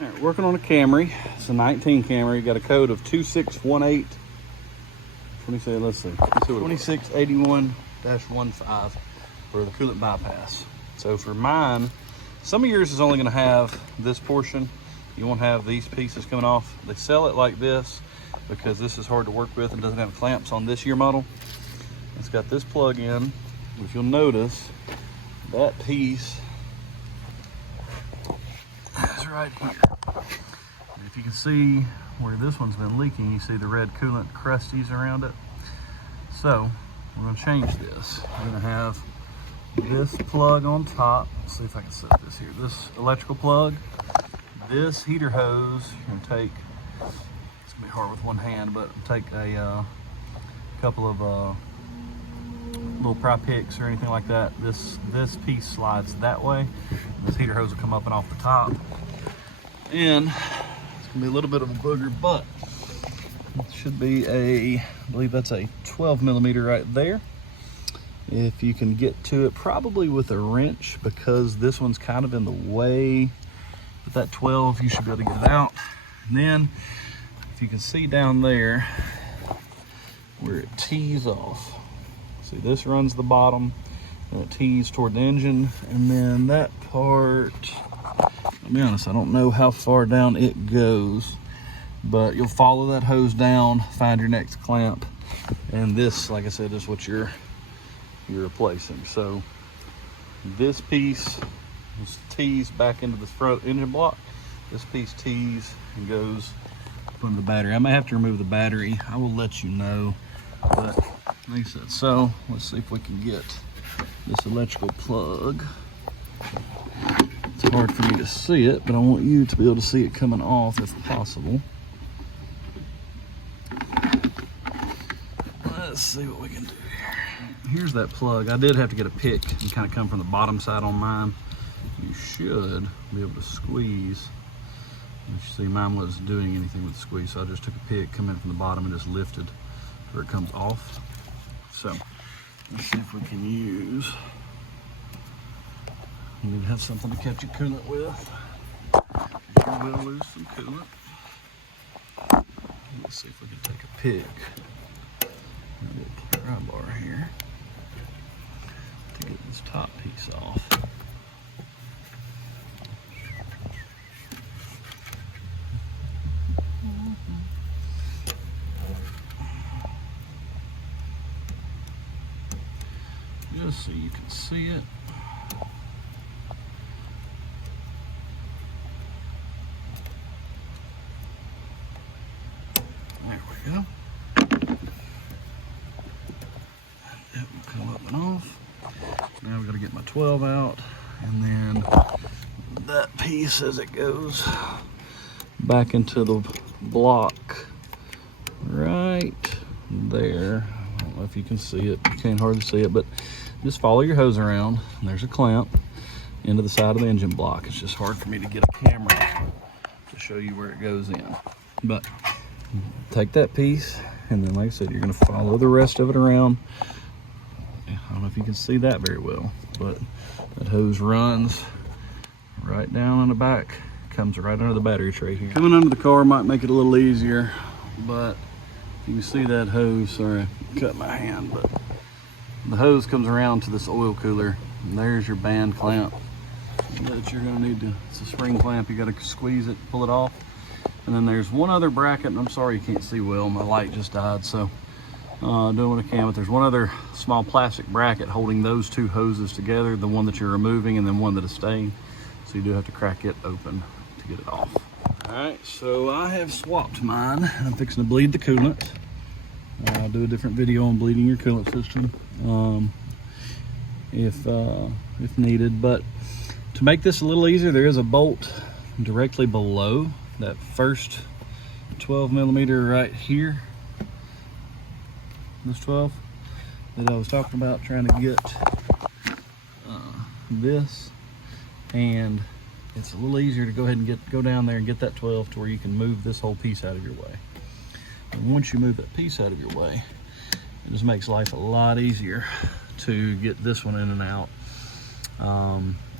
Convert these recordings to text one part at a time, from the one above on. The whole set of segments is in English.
All right, working on a Camry. It's a 19 Camry. Got a code of 2618. Let's see. 2681-15 for the coolant bypass. So for mine, some of yours is only going to have this portion. You won't have these pieces coming off. They sell it like this because this is hard to work with and doesn't have clamps on this year model. It's got this plug in. If you'll notice, that piece is right here. And if you can see where this one's been leaking, you see the red coolant crusties around it. So we're going to change this. We're going to have this plug on top. Let's see if I can set this here. This electrical plug, this heater hose. You're going to take, it's going to be hard with one hand, but take a couple of little pry picks or anything like that. This piece slides that way. This heater hose will come up and off the top. And it's gonna be a little bit of a booger, but it should be I believe that's a 12 millimeter right there. If you can get to it, probably with a wrench, because this one's kind of in the way. With that 12, you should be able to get it out. And then, if you can see down there where it tees off, see, this runs the bottom, and it tees toward the engine, and then that part, I'll be honest, I don't know how far down it goes, but you'll follow that hose down, find your next clamp, and this, like I said, is what you're replacing. So this piece tees back into the front engine block. This piece tees and goes into the battery. I may have to remove the battery. I will let you know, but like I said, so let's see if we can get this electrical plug. It's hard for me to see it, but I want you to be able to see it coming off if possible. Let's see what we can do here. Here's that plug. I did have to get a pick and kind of come from the bottom side on mine. You should be able to squeeze. You see, mine wasn't doing anything with the squeeze, so I just took a pick, come in from the bottom, and just lifted where it comes off. So let's see if we can use, you need to have something to catch your coolant with. You will lose some coolant. Let's see if we can take a pick, a little pry bar here, to get this top piece off. Just so you can see it. There we go. That will come up and off. Now we've got to get my 12 out, and then that piece as it goes back into the block right there. I don't know if you can see it. You can't hardly see it, but just follow your hose around, and there's a clamp into the side of the engine block. It's just hard for me to get a camera to show you where it goes in. But take that piece, and then like I said, you're gonna follow the rest of it around. I don't know if you can see that very well, but that hose runs right down on the back, comes right under the battery tray here. Coming under the car might make it a little easier, but you can see that hose, sorry, I cut my hand, but the hose comes around to this oil cooler, and there's your band clamp that you're gonna need to, it's a spring clamp, you gotta squeeze it, pull it off. And then there's one other bracket, and I'm sorry you can't see well, my light just died, so doing what I can, but there's one other small plastic bracket holding those two hoses together, the one that you're removing and then one that is staying. So you do have to crack it open to get it off. All right, so I have swapped mine, and I'm fixing to bleed the coolant. I'll do a different video on bleeding your coolant system if needed. But to make this a little easier, there is a bolt directly below that first 12 millimeter right here. This 12 that I was talking about, trying to get this, and it's a little easier to go ahead and go down there and get that 12 to where you can move this whole piece out of your way. And once you move that piece out of your way, it just makes life a lot easier to get this one in and out.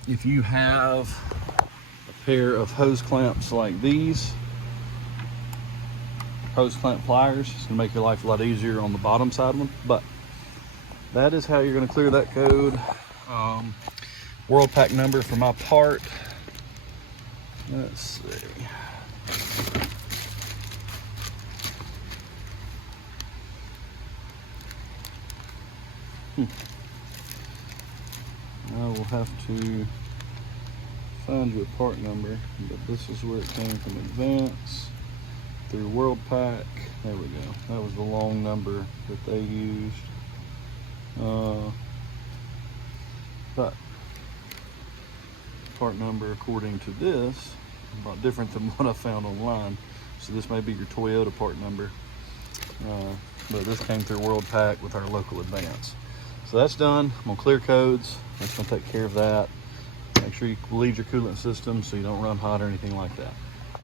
If you have a pair of hose clamps like these. Hose clamp pliers. It's gonna make your life a lot easier on the bottom side one, but that is how you're gonna clear that code. World pack number for my part. Let's see. I will have to find you a part number, but this is where it came from Advance through World Pack. There we go. That was the long number that they used. But part number according to this is a lot different than what I found online. So this may be your Toyota part number. But this came through World Pack with our local Advance. So that's done. I'm gonna clear codes. That's gonna take care of that. Make sure you leave your coolant system so you don't run hot or anything like that.